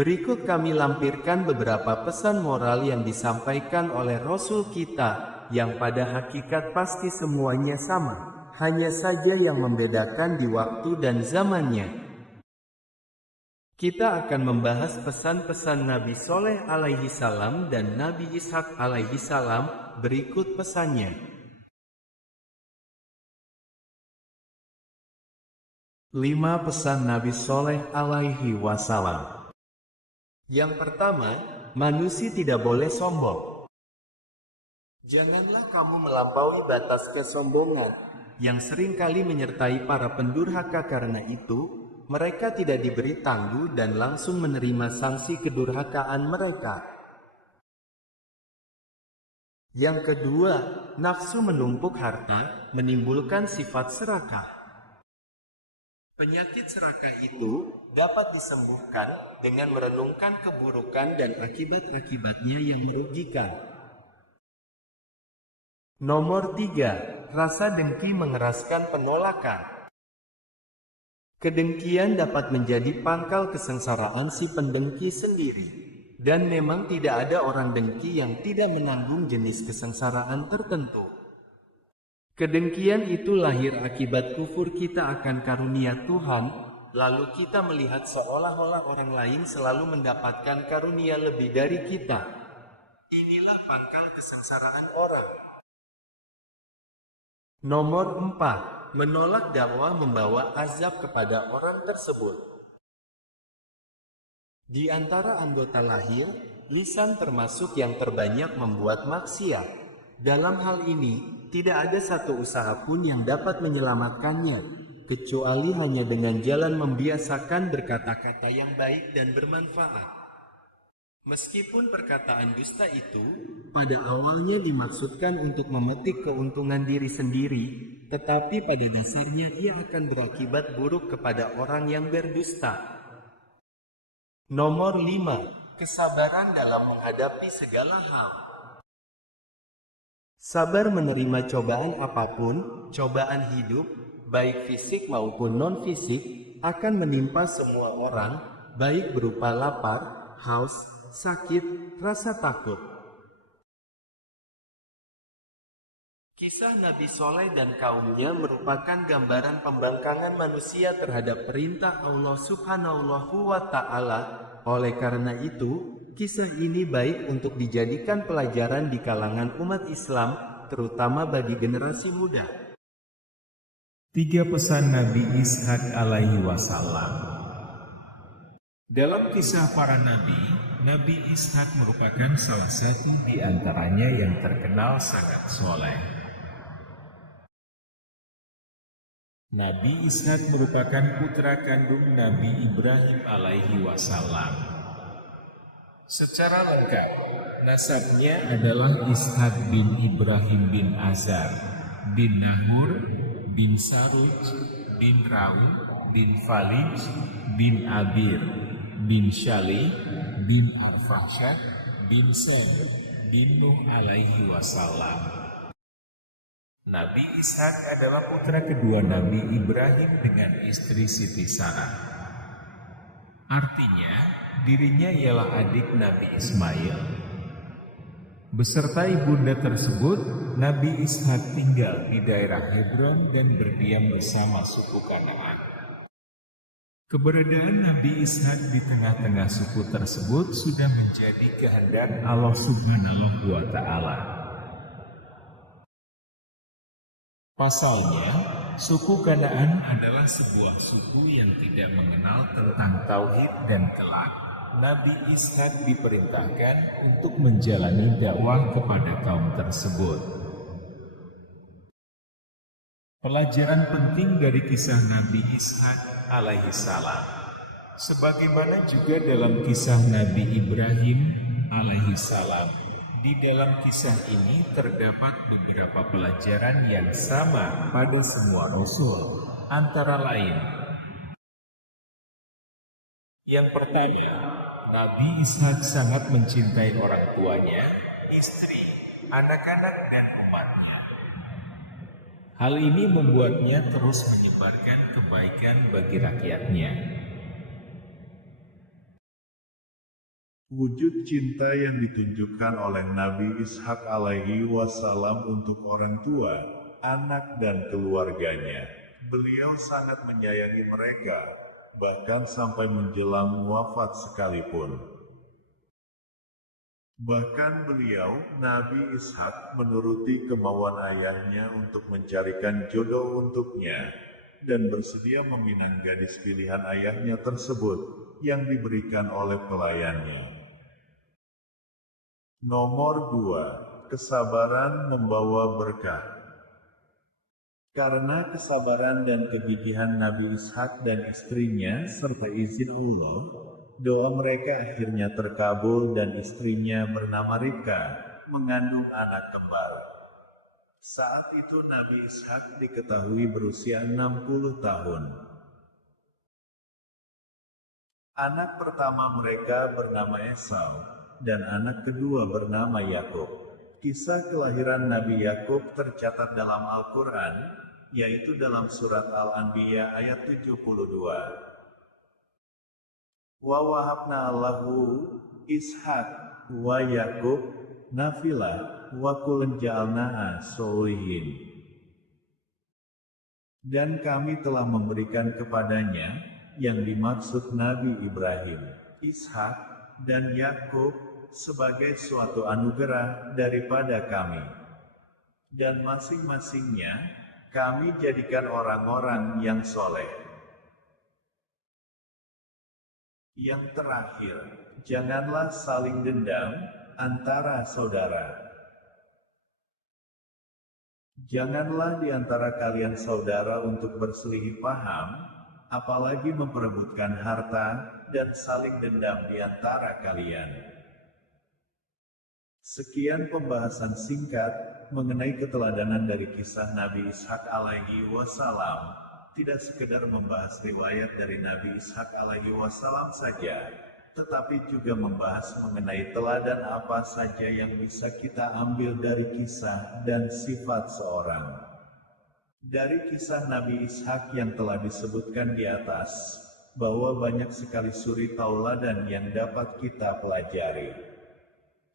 Berikut kami lampirkan beberapa pesan moral yang disampaikan oleh Rasul kita, yang pada hakikat pasti semuanya sama, hanya saja yang membedakan di waktu dan zamannya. Kita akan membahas pesan-pesan Nabi Soleh alaihi salam dan Nabi Ishak alaihi salam. Berikut pesannya. 5 pesan Nabi Soleh alaihi wasallam. Yang pertama, manusia tidak boleh sombong. Janganlah kamu melampaui batas kesombongan, yang seringkali menyertai para pendurhaka. Karena itu, mereka tidak diberi tangguh dan langsung menerima sanksi kedurhakaan mereka. Yang kedua, nafsu menumpuk harta menimbulkan sifat serakah. Penyakit serakah itu dapat disembuhkan dengan merenungkan keburukan dan akibat-akibatnya yang merugikan. Nomor 3, rasa dengki mengeraskan penolakan. Kedengkian dapat menjadi pangkal kesengsaraan si pendengki sendiri. Dan memang tidak ada orang dengki yang tidak menanggung jenis kesengsaraan tertentu. Kedengkian itu lahir akibat kufur kita akan karunia Tuhan, lalu kita melihat seolah-olah orang lain selalu mendapatkan karunia lebih dari kita. Inilah pangkal kesengsaraan orang. Nomor 4, menolak dakwah membawa azab kepada orang tersebut. Di antara anggota lahir, lisan termasuk yang terbanyak membuat maksiat. Dalam hal ini, tidak ada satu usaha pun yang dapat menyelamatkannya, kecuali hanya dengan jalan membiasakan berkata-kata yang baik dan bermanfaat. Meskipun perkataan dusta itu pada awalnya dimaksudkan untuk memetik keuntungan diri sendiri, tetapi pada dasarnya ia akan berakibat buruk kepada orang yang berdusta. Nomor 5, kesabaran dalam menghadapi segala hal. Sabar menerima cobaan apapun, cobaan hidup, baik fisik maupun non-fisik, akan menimpa semua orang, baik berupa lapar, haus, sakit, rasa takut. Kisah Nabi Soleh dan kaumnya merupakan gambaran pembangkangan manusia terhadap perintah Allah Subhanahu wa Ta'ala. Oleh karena itu, kisah ini baik untuk dijadikan pelajaran di kalangan umat Islam, terutama bagi generasi muda. 3 pesan Nabi Ishak alaihi wasallam. Dalam kisah para nabi, Nabi Ishak merupakan salah satu di antaranya yang terkenal sangat soleh. Nabi Ishak merupakan putra kandung Nabi Ibrahim alaihi wasallam. Secara lengkap, nasabnya adalah Ishak bin Ibrahim bin Azar, bin Nahur, bin Saruj, bin Raul, bin Falij, bin Abir, bin Syali, bin Arfahsyad, bin Sem, bin Nuh alaihi wasallam. Nabi Ishak adalah putra kedua Nabi Ibrahim dengan istri Siti Sarah. Artinya, dirinya ialah adik Nabi Ismail. Beserta ibunda tersebut, Nabi Ishak tinggal di daerah Hebron dan berdiam bersama suku Kanaan. Keberadaan Nabi Ishak di tengah-tengah suku tersebut sudah menjadi kehendak Allah Subhanahu wa Ta'ala. Pasalnya, suku Kanaan adalah sebuah suku yang tidak mengenal tentang tauhid dan kelak Nabi Ishak diperintahkan untuk menjalani dakwah kepada kaum tersebut. Pelajaran penting dari kisah Nabi Ishak alaihi salam, sebagaimana juga dalam kisah Nabi Ibrahim alaihi salam. Di dalam kisah ini terdapat beberapa pelajaran yang sama pada semua rasul, antara lain. Yang pertama, Nabi Ishak sangat mencintai orang tuanya, istri, anak-anak, dan umatnya. Hal ini membuatnya terus menyebarkan kebaikan bagi rakyatnya. Wujud cinta yang ditunjukkan oleh Nabi Ishak alaihi wasallam untuk orang tua, anak dan keluarganya. Beliau sangat menyayangi mereka, bahkan sampai menjelang wafat sekalipun. Bahkan beliau, Nabi Ishak, menuruti kemauan ayahnya untuk mencarikan jodoh untuknya, dan bersedia meminang gadis pilihan ayahnya tersebut, yang diberikan oleh pelayannya. Nomor 2. Kesabaran membawa berkah. Karena kesabaran dan kegigihan Nabi Ishak dan istrinya serta izin Allah, doa mereka akhirnya terkabul dan istrinya bernama Ribka, mengandung anak kembar. Saat itu Nabi Ishak diketahui berusia 60 tahun. Anak pertama mereka bernama Esau, dan anak kedua bernama Yakub. Kisah kelahiran Nabi Yakub tercatat dalam Al-Quran, yaitu dalam surat Al-Anbiya ayat 72. Wa wahabna lahu Ishak wa Yakub nafilah wa kulan ja'alna'a sholihin. Dan kami telah memberikan kepadanya, yang dimaksud Nabi Ibrahim, Ishak, dan Yakub, sebagai suatu anugerah daripada kami. Dan masing-masingnya, kami jadikan orang-orang yang soleh. Yang terakhir, janganlah saling dendam antara saudara. Janganlah di antara kalian saudara untuk berselisih paham, apalagi memperebutkan harta, dan saling dendam di antara kalian. Sekian pembahasan singkat mengenai keteladanan dari kisah Nabi Ishak alaihi wasallam. Tidak sekedar membahas riwayat dari Nabi Ishak alaihi wasallam saja, tetapi juga membahas mengenai teladan apa saja yang bisa kita ambil dari kisah dan sifat seorang. Dari kisah Nabi Ishak yang telah disebutkan di atas, bahwa banyak sekali suri tauladan yang dapat kita pelajari,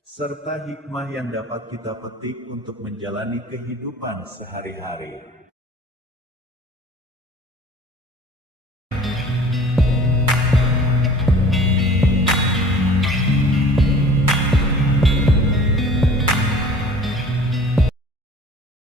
serta hikmah yang dapat kita petik untuk menjalani kehidupan sehari-hari.